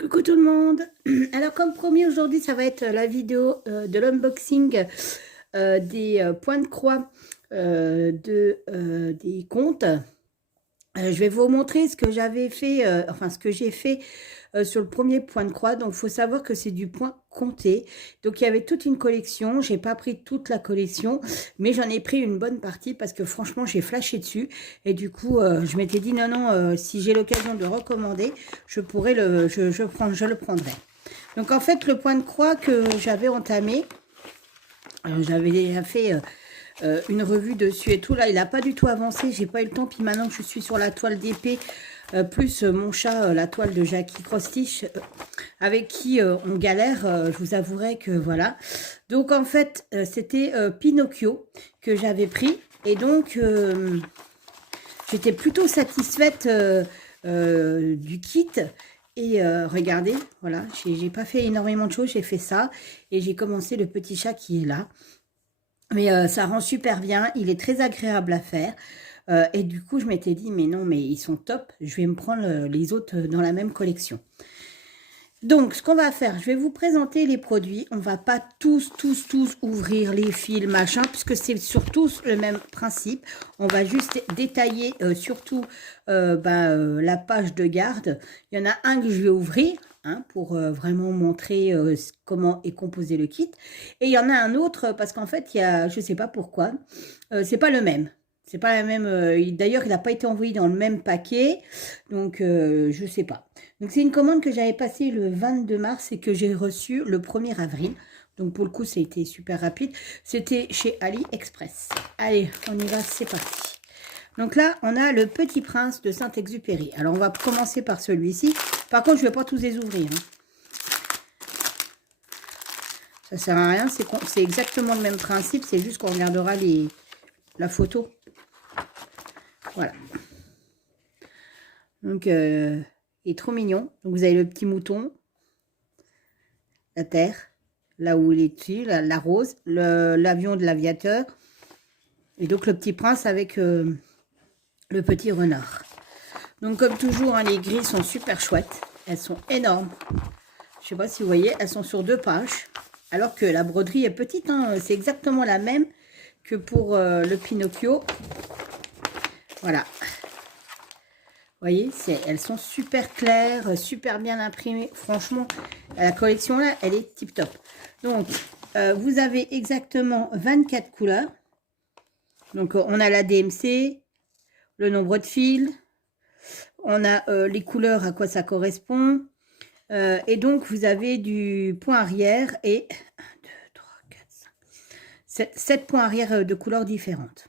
Coucou tout le monde. Alors comme promis aujourd'hui ça va être la vidéo de l'unboxing des points de croix des comptes. Je vais vous montrer ce que j'avais fait, ce que j'ai fait sur le premier point de croix. Donc il faut savoir que c'est du point compté. Donc il y avait toute une collection. J'ai pas pris toute la collection, mais j'en ai pris une bonne partie parce que franchement j'ai flashé dessus. Et du coup je m'étais dit non, si j'ai l'occasion de recommander, je pourrais je le prendrai. Donc en fait le point de croix que j'avais entamé, j'avais déjà fait une revue dessus et tout. Là, il n'a pas du tout avancé. J'ai pas eu le temps. Puis maintenant que je suis sur la toile d'épée, plus mon chat, la toile de Jackie Cross-Stitch, avec qui on galère, je vous avouerai que voilà. Donc, en fait, c'était Pinocchio que j'avais pris. Et donc, j'étais plutôt satisfaite du kit. Et regardez, voilà, j'ai pas fait énormément de choses. J'ai fait ça. Et j'ai commencé le petit chat qui est là. Mais ça rend super bien, il est très agréable à faire. Et du coup, je m'étais dit, mais non, mais ils sont top, je vais me prendre les autres dans la même collection. Donc, ce qu'on va faire, je vais vous présenter les produits. On ne va pas tous ouvrir les fils, machin, puisque c'est sur tous le même principe. On va juste détailler surtout la page de garde. Il y en a un que je vais ouvrir. Pour vraiment montrer comment est composé le kit. Et il y en a un autre parce qu'en fait, il y a, je ne sais pas pourquoi, c'est pas le même. C'est pas la même. D'ailleurs, il n'a pas été envoyé dans le même paquet. Donc, je ne sais pas. Donc, c'est une commande que j'avais passée le 22 mars et que j'ai reçue le 1er avril. Donc, pour le coup, ça a été super rapide. C'était chez AliExpress. Allez, on y va, c'est parti. Donc là, on a le Petit Prince de Saint-Exupéry. Alors, on va commencer par celui-ci. Par contre, je ne vais pas tous les ouvrir. Ça ne sert à rien. C'est exactement le même principe. C'est juste qu'on regardera la photo. Voilà. Donc, il est trop mignon. Donc, vous avez le petit mouton. La terre. Là où il est dessus. La rose. L'avion de l'aviateur. Et donc, le Petit Prince avec le petit renard. Donc, comme toujours, les grilles sont super chouettes. Elles sont énormes. Je ne sais pas si vous voyez, elles sont sur 2 pages. Alors que la broderie est petite. C'est exactement la même que pour le Pinocchio. Voilà. Vous voyez, elles sont super claires, super bien imprimées. Franchement, la collection là, elle est tip top. Donc, vous avez exactement 24 couleurs. Donc, on a la DMC, le nombre de fils. On a les couleurs, à quoi ça correspond. Et donc, vous avez du point arrière et 1, 2, 3, 4, 5, 7 points arrière de couleurs différentes.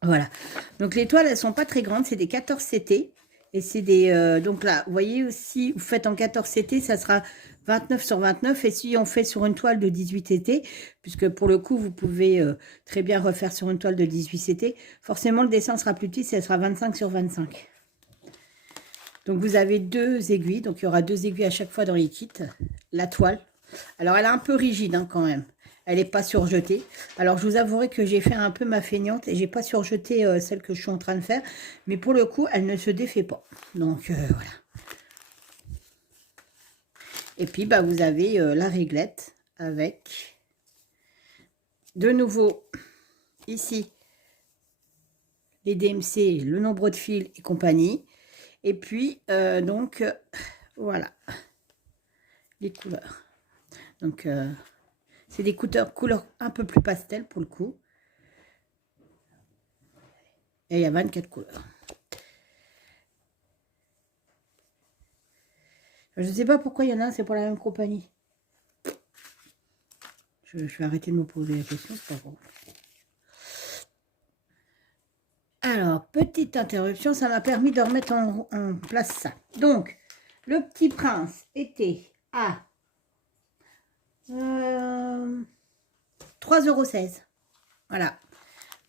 Voilà. Donc, les toiles, elles sont pas très grandes. C'est des 14 CT. Et c'est des... donc là, vous voyez aussi, vous faites en 14 CT, ça sera 29 sur 29. Et si on fait sur une toile de 18 CT, puisque pour le coup, vous pouvez très bien refaire sur une toile de 18 CT, forcément, le dessin sera plus petit, ça sera 25 sur 25. Donc, vous avez 2 aiguilles. Donc, il y aura 2 aiguilles à chaque fois dans les kits. La toile. Alors, elle est un peu rigide quand même. Elle n'est pas surjetée. Alors, je vous avouerai que j'ai fait un peu ma feignante et j'ai pas surjeté celle que je suis en train de faire. Mais pour le coup, elle ne se défait pas. Donc, voilà. Et puis, vous avez la réglette avec, de nouveau, ici, les DMC, le nombre de fils et compagnie. Et puis, voilà, les couleurs. Donc, c'est des couleurs un peu plus pastel pour le coup. Et il y a 24 couleurs. Je ne sais pas pourquoi il y en a un, c'est pour la même compagnie. Je vais arrêter de me poser la question, c'est pas grave. Alors, petite interruption, ça m'a permis de remettre en place ça. Donc, le Petit Prince était à 3,16 €. Voilà.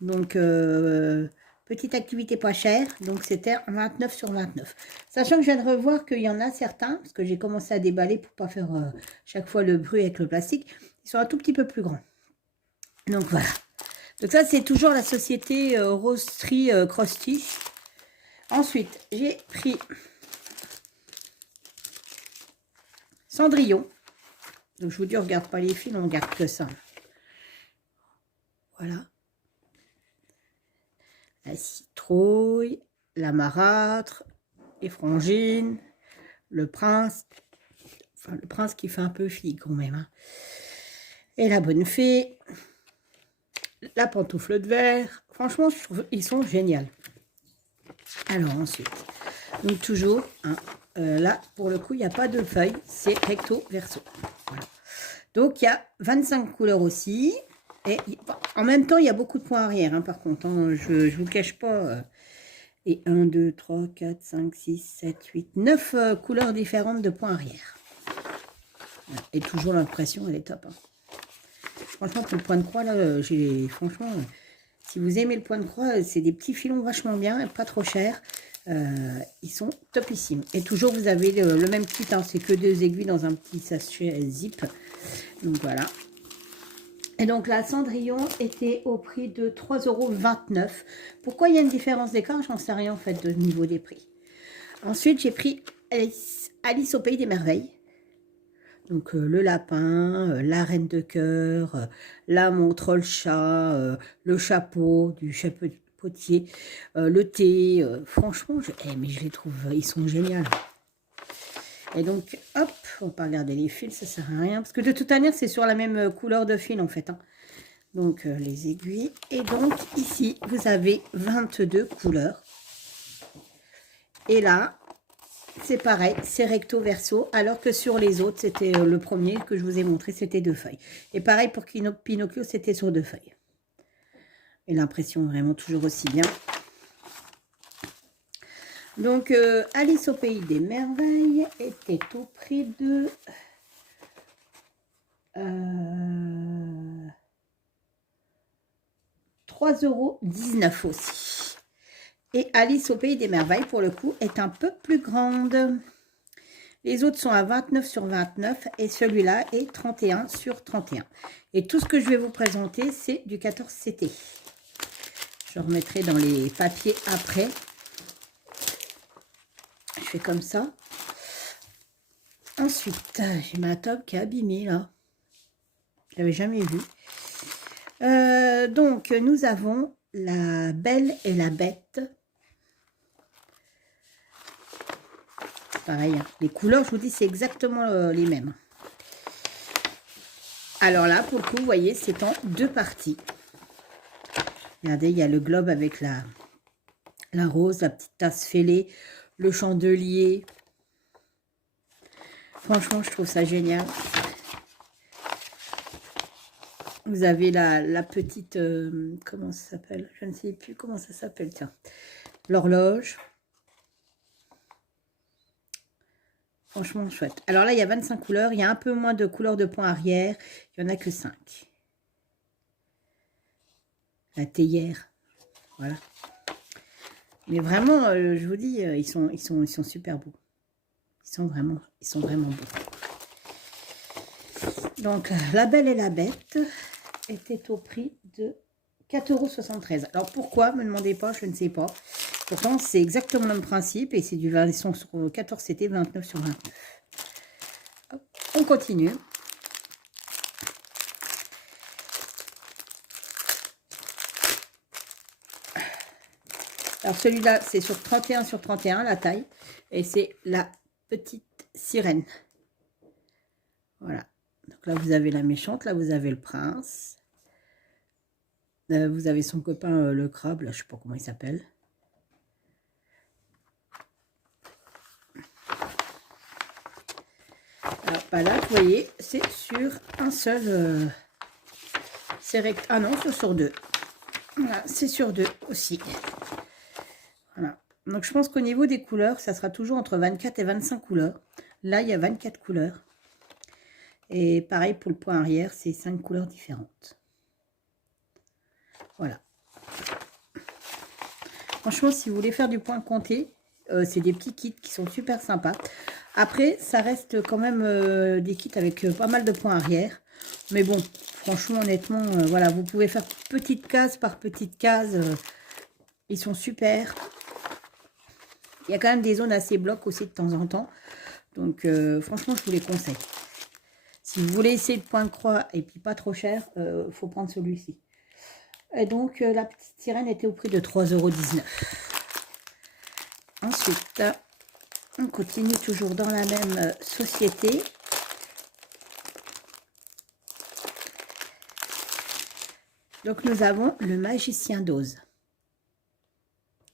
Donc, petite activité pas chère. Donc, c'était 29 sur 29. Sachant que je viens de revoir qu'il y en a certains, parce que j'ai commencé à déballer pour pas faire chaque fois le bruit avec le plastique. Ils sont un tout petit peu plus grands. Donc, voilà. Donc, ça, c'est toujours la société Roserie Cross-Stitch. Ensuite, j'ai pris Cendrillon. Donc, je vous dis, on ne regarde pas les fils, on ne regarde que ça. Voilà. La citrouille, la marâtre, les frangines, le prince. Enfin, le prince qui fait un peu fille quand même. Hein. Et la bonne fée. La pantoufle de verre. Franchement, je trouve ils sont géniaux. Alors ensuite, donc toujours, hein, là, pour le coup, il n'y a pas de feuilles. C'est recto, verso. Voilà. Donc, il y a 25 couleurs aussi. Et en même temps, il y a beaucoup de points arrière, hein, par contre. Hein, je ne vous cache pas. Et 1, 2, 3, 4, 5, 6, 7, 8, 9 couleurs différentes de points arrière. Et toujours l'impression, elle est top. Hein. Franchement, pour le point de croix, là, franchement, si vous aimez le point de croix, c'est des petits filons vachement bien, pas trop chers. Ils sont topissimes. Et toujours, vous avez le même kit, hein, c'est que 2 aiguilles dans un petit sachet zip. Donc voilà. Et donc la Cendrillon était au prix de 3,29 €. Pourquoi il y a une différence d'écart? J'en sais rien en fait de niveau des prix. Ensuite, j'ai pris Alice au Pays des Merveilles. Donc le lapin, la reine de cœur, la montre, le chat, le chapeau du chapeautier, le thé. Franchement, mais je les trouve, ils sont géniaux. Et donc, hop, on va pas regarder les fils, ça sert à rien. Parce que de toute manière, c'est sur la même couleur de fil en fait. Hein. Donc les aiguilles. Et donc ici, vous avez 22 couleurs. Et là, c'est pareil, c'est recto verso, alors que sur les autres, c'était le premier que je vous ai montré, c'était 2 feuilles. Et pareil pour Pinocchio, c'était sur 2 feuilles. Et l'impression vraiment toujours aussi bien. Donc, Alice au Pays des Merveilles était au prix de 3,19 € aussi. Et Alice au Pays des Merveilles, pour le coup, est un peu plus grande. Les autres sont à 29 sur 29 et celui-là est 31 sur 31. Et tout ce que je vais vous présenter, c'est du 14 CT. Je remettrai dans les papiers après. Je fais comme ça. Ensuite, j'ai ma table qui est abîmée là. Je l'avais jamais vue. Donc, nous avons la Belle et la Bête. Pareil, hein. Les couleurs, je vous dis, c'est exactement les mêmes. Alors là, pour le coup, vous voyez, c'est en 2 parties. Regardez, il y a le globe avec la rose, la petite tasse fêlée, le chandelier. Franchement, je trouve ça génial. Vous avez la petite... comment ça s'appelle? Je ne sais plus comment ça s'appelle, tiens. L'horloge. Franchement, chouette. Alors là, il y a 25 couleurs. Il y a un peu moins de couleurs de points arrière. Il n'y en a que 5. La théière. Voilà. Mais vraiment, je vous dis, ils sont super beaux. Ils sont vraiment beaux. Donc, La Belle et la Bête était au prix de 4,73 €. Alors, pourquoi? Ne me demandez pas, je ne sais pas. Pourtant, c'est exactement le même principe et c'est du 20, ils sont sur 14 CT, 29 sur 29. Hop, on continue. Alors, celui-là, c'est sur 31 sur 31, la taille. Et c'est la petite sirène. Voilà. Donc là, vous avez la méchante. Là, vous avez le prince. Vous avez son copain, le crabe. Là, je ne sais pas comment il s'appelle. Alors, pas là, vous voyez, c'est sur un seul... c'est rect... Ah non, c'est sur 2. Voilà, c'est sur 2 aussi. Voilà. Donc, je pense qu'au niveau des couleurs, ça sera toujours entre 24 et 25 couleurs. Là, il y a 24 couleurs. Et pareil pour le point arrière, c'est 5 couleurs différentes. Voilà. Franchement, si vous voulez faire du point compté, c'est des petits kits qui sont super sympas. Après, ça reste quand même des kits avec pas mal de points arrière. Mais bon, franchement, honnêtement, voilà, vous pouvez faire petite case par petite case. Ils sont super. Il y a quand même des zones assez blocs aussi de temps en temps. Donc, franchement, je vous les conseille. Si vous voulez essayer le point de croix et puis pas trop cher, il faut prendre celui-ci. Et donc, la petite sirène était au prix de 3,19 €. Ensuite, on continue toujours dans la même société. Donc, nous avons le magicien d'Oz.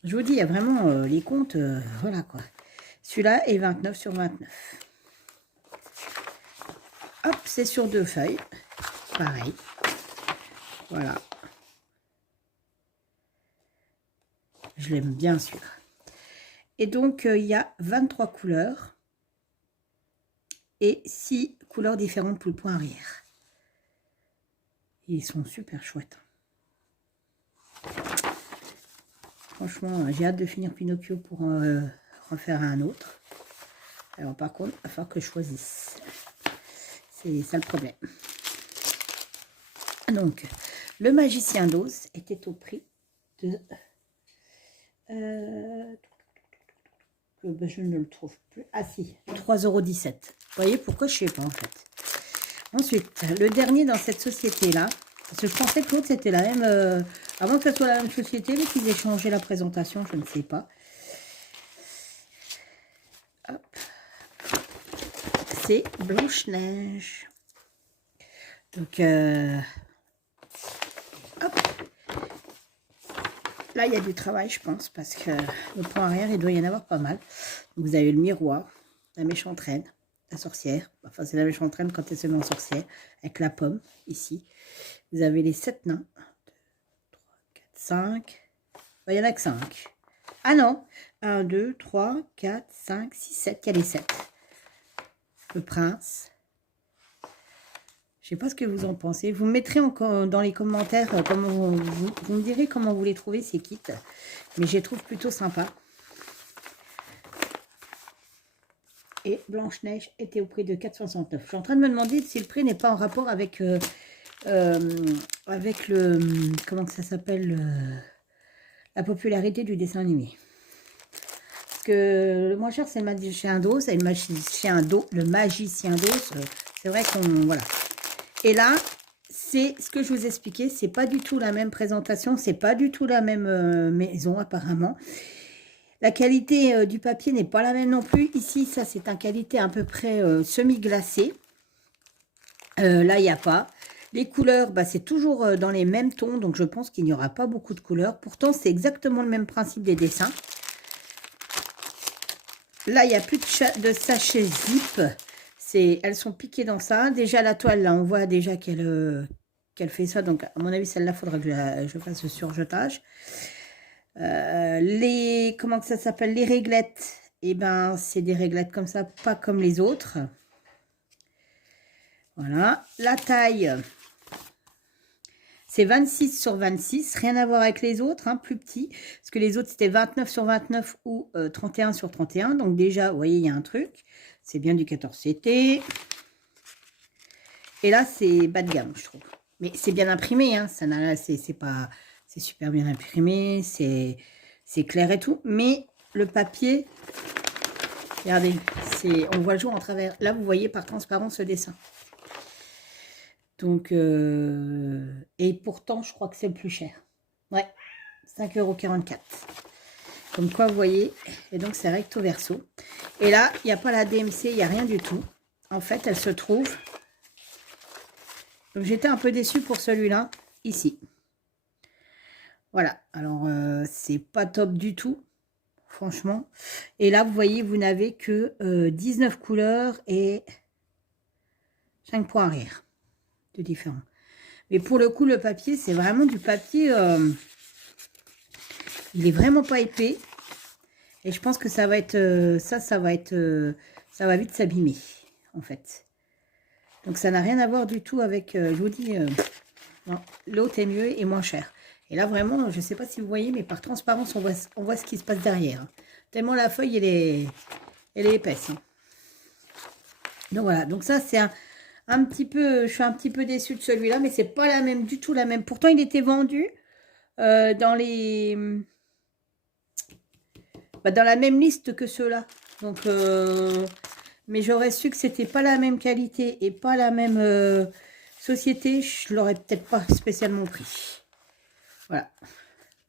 Je vous dis, il y a vraiment les comptes, voilà quoi. Celui-là est 29 sur 29. Hop, c'est sur 2 feuilles. Pareil. Voilà. Je l'aime bien celui-là. Et donc, il y a 23 couleurs. Et 6 couleurs différentes pour le point arrière. Ils sont super chouettes. Franchement, j'ai hâte de finir Pinocchio pour refaire un autre. Alors par contre, il va falloir que je choisisse. C'est ça le problème. Donc, le magicien d'Oz était au prix de... je ne le trouve plus. Ah si, 3,17 €. Vous voyez pourquoi je ne sais pas en fait. Ensuite, le dernier dans cette société-là, parce que je pensais que l'autre c'était la même... avant que ce soit la même société, mais qu'ils aient changé la présentation, je ne sais pas. Hop. C'est Blanche-Neige. Donc, hop. Là, il y a du travail, je pense, parce que le point arrière, il doit y en avoir pas mal. Donc, vous avez le miroir, la méchante reine, la sorcière. Enfin, c'est la méchante reine quand elle se met en sorcière, avec la pomme, ici. Vous avez les 7 nains. 1, 2, 3, 4, 5. Il n'y en a que 5. Ah non, 1, 2, 3, 4, 5, 6, 7. Il y a les 7. Le prince. Je ne sais pas ce que vous en pensez. Vous me mettrez encore dans les commentaires, comment vous me direz comment vous les trouvez ces kits. Mais je les trouve plutôt sympas. Et Blanche-Neige était au prix de 4,69 €. Je suis en train de me demander si le prix n'est pas en rapport avec le... Comment que ça s'appelle la popularité du dessin animé. Parce que le moins cher, c'est le magicien d'Oz. Et le magicien d'Oz, c'est vrai qu'on... Voilà. Et là, c'est ce que je vous expliquais, c'est pas du tout la même présentation, c'est pas du tout la même maison apparemment. La qualité du papier n'est pas la même non plus. Ici, ça c'est un qualité à peu près semi-glacé. Là, il n'y a pas. Les couleurs, bah, c'est toujours dans les mêmes tons, donc je pense qu'il n'y aura pas beaucoup de couleurs. Pourtant, c'est exactement le même principe des dessins. Là, il n'y a plus de sachet zip. Elles sont piquées dans ça. Déjà, la toile, là, on voit déjà qu'elle fait ça. Donc, à mon avis, celle-là, il faudra que je fasse le surjetage. Comment que ça s'appelle? Les réglettes. Eh ben, c'est des réglettes comme ça, pas comme les autres. Voilà. La taille, c'est 26 sur 26. Rien à voir avec les autres, hein, plus petit. Parce que les autres, c'était 29 sur 29 ou 31 sur 31. Donc, déjà, vous voyez, il y a un truc. C'est bien du 14CT. Et là, c'est bas de gamme, je trouve. Mais c'est bien imprimé, hein. C'est super bien imprimé. C'est clair et tout. Mais le papier, regardez, on voit le jour en travers. Là, vous voyez par transparence ce dessin. Donc, et pourtant, je crois que c'est le plus cher. Ouais, 5,44 €. Comme quoi, vous voyez, et donc c'est recto verso. Et là, il n'y a pas la DMC, il n'y a rien du tout. En fait, elle se trouve... Donc, j'étais un peu déçue pour celui-là, ici. Voilà, alors, c'est pas top du tout, franchement. Et là, vous voyez, vous n'avez que 19 couleurs et 5 points arrière de différents. Mais pour le coup, le papier, c'est vraiment du papier... il est vraiment pas épais. Et je pense que ça va être... ça va vite s'abîmer, en fait. Donc, ça n'a rien à voir du tout avec... je vous dis, l'autre est mieux et moins cher. Et là, vraiment, je ne sais pas si vous voyez, mais par transparence, on voit ce qui se passe derrière. Tellement la feuille, elle est épaisse. Hein. Donc, voilà. Donc, ça, c'est un petit peu... Je suis un petit peu déçue de celui-là, mais c'est pas la même, du tout la même. Pourtant, il était vendu dans les... dans la même liste que ceux-là. Donc, Mais j'aurais su que c'était pas la même qualité et pas la même société, je l'aurais peut-être pas spécialement pris. Voilà.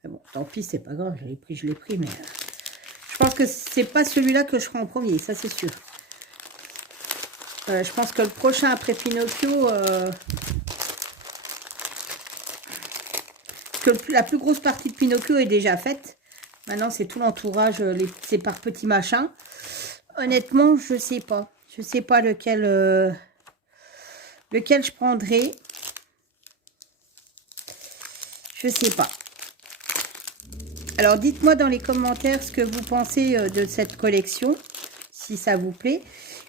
Mais bon, tant pis, c'est pas grave, je l'ai pris, mais je pense que c'est pas celui-là que je ferai en premier, ça c'est sûr. Je pense que le prochain après Pinocchio, que la plus grosse partie de Pinocchio est déjà faite. Maintenant, c'est tout l'entourage, c'est par petits machins. Honnêtement, je sais pas. Je sais pas lequel je prendrai. Je sais pas. Alors, dites-moi dans les commentaires ce que vous pensez de cette collection, si ça vous plaît.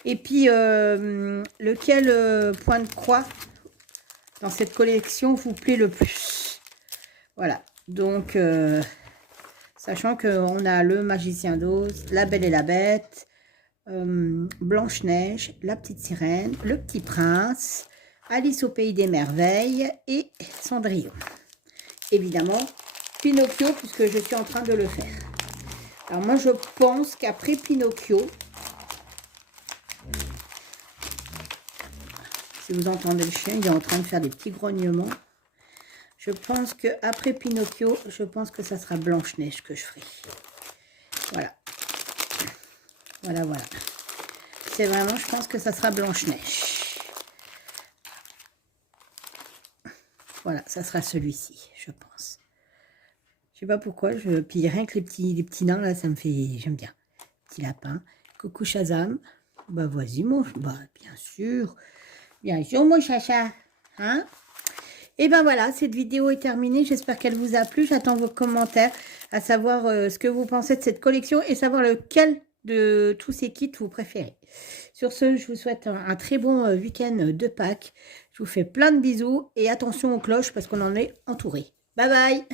Et puis, lequel point de croix dans cette collection vous plaît le plus. Voilà. Donc, sachant qu'on a le Magicien d'Oz, La Belle et la Bête, Blanche-Neige, La Petite Sirène, Le Petit Prince, Alice au Pays des Merveilles et Cendrillon. Évidemment, Pinocchio, puisque je suis en train de le faire. Alors moi, je pense qu'après Pinocchio, si vous entendez le chien, il est en train de faire des petits grognements. Je pense qu'après Pinocchio, je pense que ça sera Blanche-Neige que je ferai. Voilà. Voilà, voilà. C'est vraiment, je pense que ça sera Blanche-Neige. Voilà, ça sera celui-ci, je pense. Je sais pas pourquoi, puis rien que les petits nains, là, ça me fait... J'aime bien. Petit lapin. Coucou Shazam. Bah, vas-y, mon... Bah, bien sûr, mon chacha. Hein? Et ben voilà, cette vidéo est terminée. J'espère qu'elle vous a plu. J'attends vos commentaires, à savoir ce que vous pensez de cette collection et savoir lequel de tous ces kits vous préférez. Sur ce, je vous souhaite un très bon week-end de Pâques. Je vous fais plein de bisous et attention aux cloches parce qu'on en est entouré. Bye bye!